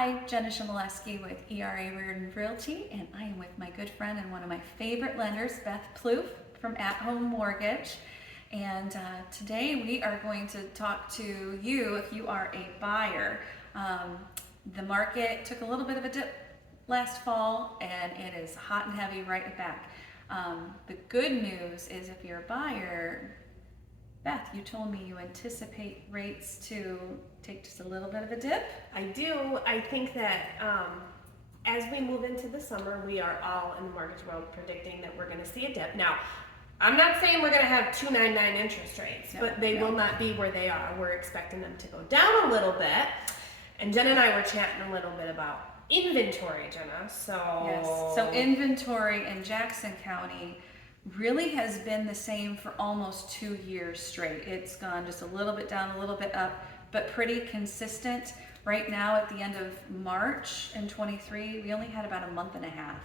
Hi, Jenna Shimoleski with ERA Reardon Realty, and I am with my good friend and one of my favorite lenders, Beth Plouffe from At Home Mortgage. And today we are going to talk to you if you are a buyer. The market took a little bit of a dip last fall, and it is hot and heavy right back. The good news is if you're a buyer, Beth, you told me you anticipate rates to take just a little bit of a dip. I do. I think that as we move into the summer, we are all in the mortgage world predicting that we're going to see a dip. Now, I'm not saying we're going to have 2.99 interest rates, but they will not be where they are. We're expecting them to go down a little bit. And Jenna and I were chatting a little bit about inventory, Jenna. So inventory in Jackson County really has been the same for almost 2 years straight. It's gone just a little bit down, a little bit up, but pretty consistent. Right now at the end of March in 23, we only had about a month and a half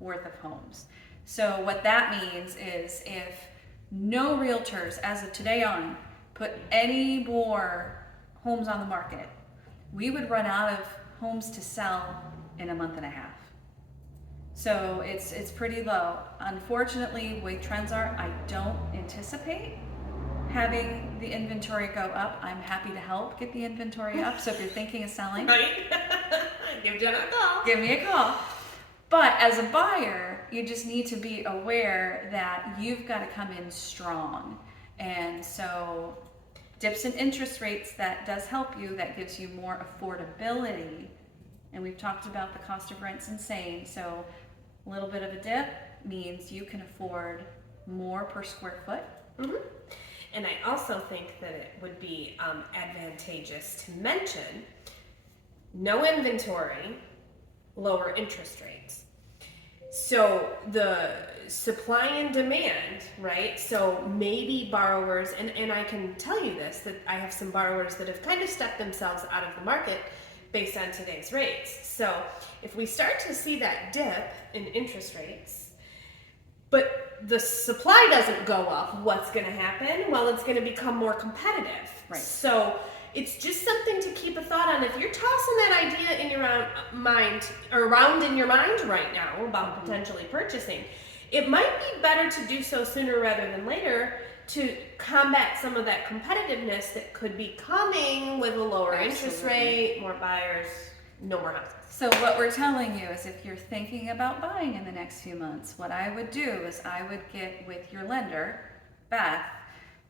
worth of homes. So what that means is if no realtors as of today on put any more homes on the market, we would run out of homes to sell in a month and a half. So it's pretty low. Unfortunately, the way trends are, I don't anticipate having the inventory go up. I'm happy to help get the inventory up. So if you're thinking of selling, right? Give Jenna a call. Give me a call. But as a buyer, you just need to be aware that you've got to come in strong. And so dips in interest rates, that does help you. That gives you more affordability. And we've talked about the cost of rent's insane. So a little bit of a dip means you can afford more per square foot. Mm-hmm. And I also think that it would be advantageous to mention no inventory, lower interest rates. So the supply and demand, right? So maybe borrowers, and I can tell you this, that I have some borrowers that have kind of stepped themselves out of the market based on today's rates. So if we start to see that dip in interest rates, but the supply doesn't go up, what's going to happen? Well, it's going to become more competitive. Right. So it's just something to keep a thought on. If you're tossing that idea in your mind, or around in your mind right now about potentially purchasing, it might be better to do so sooner rather than later to combat some of that competitiveness that could be coming with a lower interest rate, more buyers, no more houses. So what we're telling you is if you're thinking about buying in the next few months, what I would do is I would get with your lender, Beth,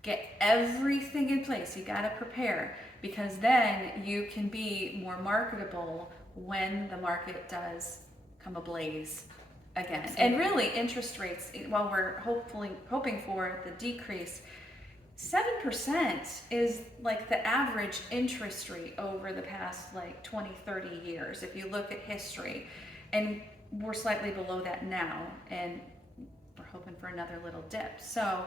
get everything in place. You got to prepare, because then you can be more marketable when the market does come ablaze again. Absolutely. And really interest rates, while we're hoping for the decrease, 7% is like the average interest rate over the past like 20, 30 years. If you look at history, and we're slightly below that now, and we're hoping for another little dip. So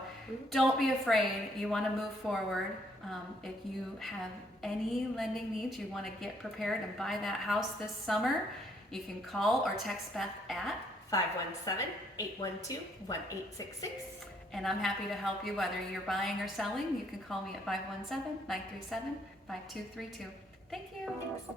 don't be afraid. You want to move forward. If you have any lending needs, you want to get prepared and buy that house this summer, you can call or text Beth at 517-812-1866. And I'm happy to help you whether you're buying or selling. You can call me at 517-937-5232. Thank you. Thanks.